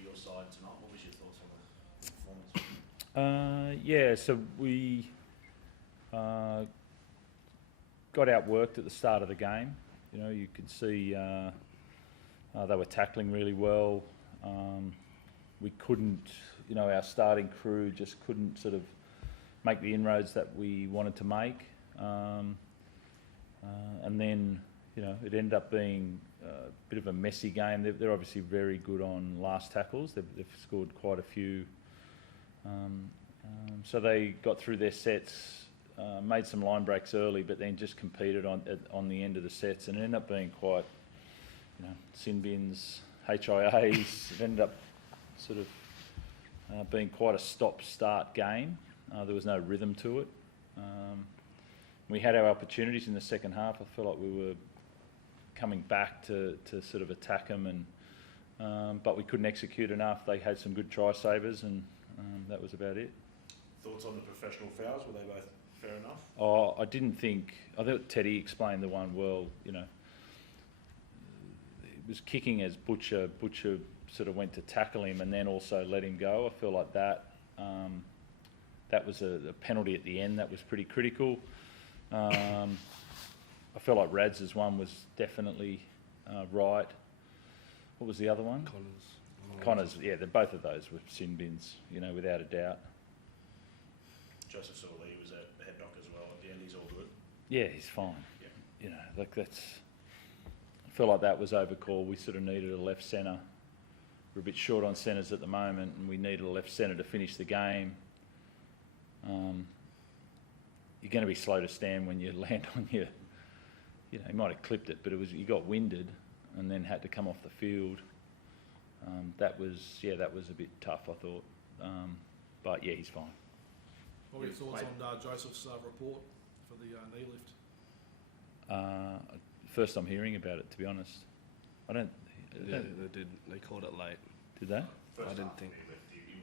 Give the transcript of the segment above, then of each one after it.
for your side tonight. What was your thoughts on the performance? So we got outworked at the start of the game. You know, you could see they were tackling really well. We couldn't, you know, our starting crew just couldn't sort of make the inroads that we wanted to make. And then, you know, it ended up being a bit of a messy game. They're obviously very good on last tackles. They've scored quite a few. So they got through their sets, made some line breaks early, but then just competed on the end of the sets, and it ended up being quite, you know, sin bins, HIAs. It ended up sort of being quite a stop-start game. There was no rhythm to it. We had our opportunities in the second half. I felt like we were coming back to sort of attack them, and but we couldn't execute enough. They had some good try savers, and that was about it. Thoughts on the professional fouls? Were they both fair enough? Oh, I thought Teddy explained the one well. You know, it was kicking as Butcher sort of went to tackle him and then also let him go. I feel like that was a penalty at the end that was pretty critical. I felt like Radz's one was definitely right. What was the other one? Connor's, yeah, both of those were sin bins, you know, without a doubt. Joseph Sorley was a head knock as well. At the end, he's all good. Yeah, he's fine. Yeah. You know, like that's. I feel like that was overcall. We sort of needed a left centre. We're a bit short on centres at the moment, and we needed a left centre to finish the game. You're going to be slow to stand when you land on your. You know, he might have clipped it, but he got winded, and then had to come off the field. That was a bit tough, I thought. But yeah, he's fine. What were your thoughts on Joseph's report for the knee lift? First I'm hearing about it, to be honest. Yeah, they did. They called it late. Did they? I didn't think. Him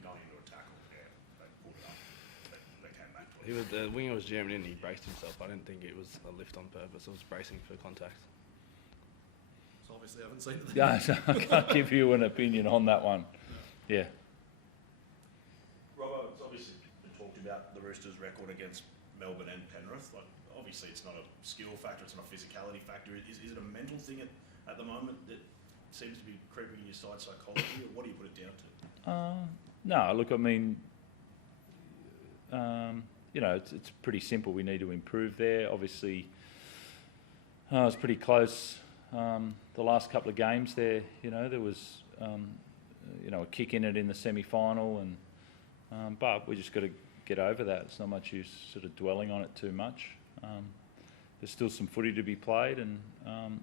going into a tackle, yeah, they pulled it up. They came back to it. The winger was jamming in, he braced himself. I didn't think it was a lift on purpose. It was bracing for contact. So obviously I haven't seen it. Yeah, so I can't give you an opinion on that one. Yeah. Robbo, it's obviously been talked about the Roosters' record against Melbourne and Penrith. Like, obviously it's not a skill factor, it's not a physicality factor. Is it a mental thing at the moment that seems to be creeping in your side psychology, or what do you put it down to? No, look, I mean, you know, it's pretty simple. We need to improve there. Obviously, it was pretty close the last couple of games there. You know, there was, you know, a kick in it in the semi-final, and but we just got to get over that. It's not much use sort of dwelling on it too much. There's still some footy to be played, and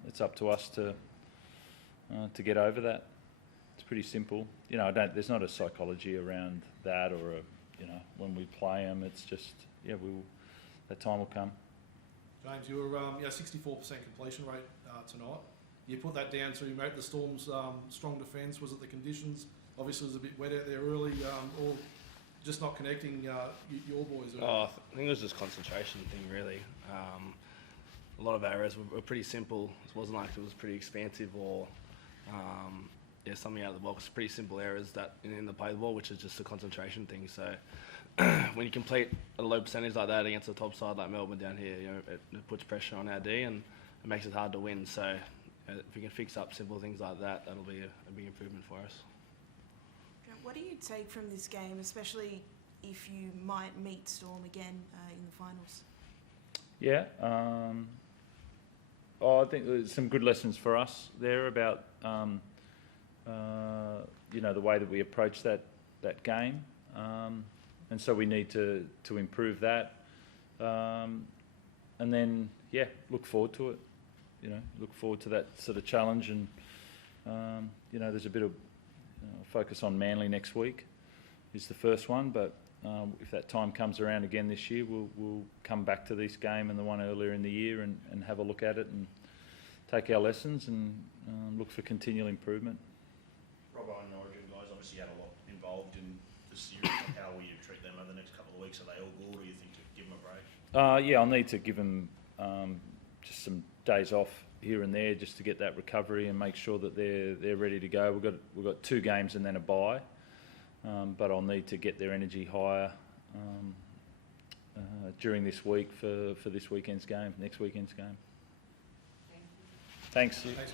it's up to us to get over that. It's pretty simple. You know, there's not a psychology around that, or you know, when we play them, it's just that time will come. James, you were 64% completion rate tonight. You put that down to the Storm's strong defence. Was it the conditions? Obviously, it was a bit wet out there early, or just not connecting your boys? I think it was just concentration thing, really. A lot of errors were pretty simple. It wasn't like it was pretty expansive or something out of the box. Pretty simple errors that in the play the ball, which is just a concentration thing. So when you complete a low percentage like that against a top side like Melbourne down here, you know, it puts pressure on our D and it makes it hard to win. So if we can fix up simple things like that, that'll be a big improvement for us. What do you take from this game, especially if you might meet Storm again in the finals? Yeah, I think there's some good lessons for us there about you know, the way that we approach that game, and so we need to improve that, and then look forward to it. You know, look forward to that sort of challenge, and you know, there's a bit of focus on Manly next week is the first one, but if that time comes around again this year, we'll come back to this game and the one earlier in the year and have a look at it and take our lessons and look for continual improvement. Robbo and Origin guys obviously had a lot involved in the series. How will you treat them over the next couple of weeks? Are they all good, or do you think to give them a break? Yeah, I'll need to give them just some days off here and there just to get that recovery and make sure that they're ready to go. We've got 2 games and then a bye, but I'll need to get their energy higher during this week for this weekend's game, next weekend's game. Thanks. Thanks.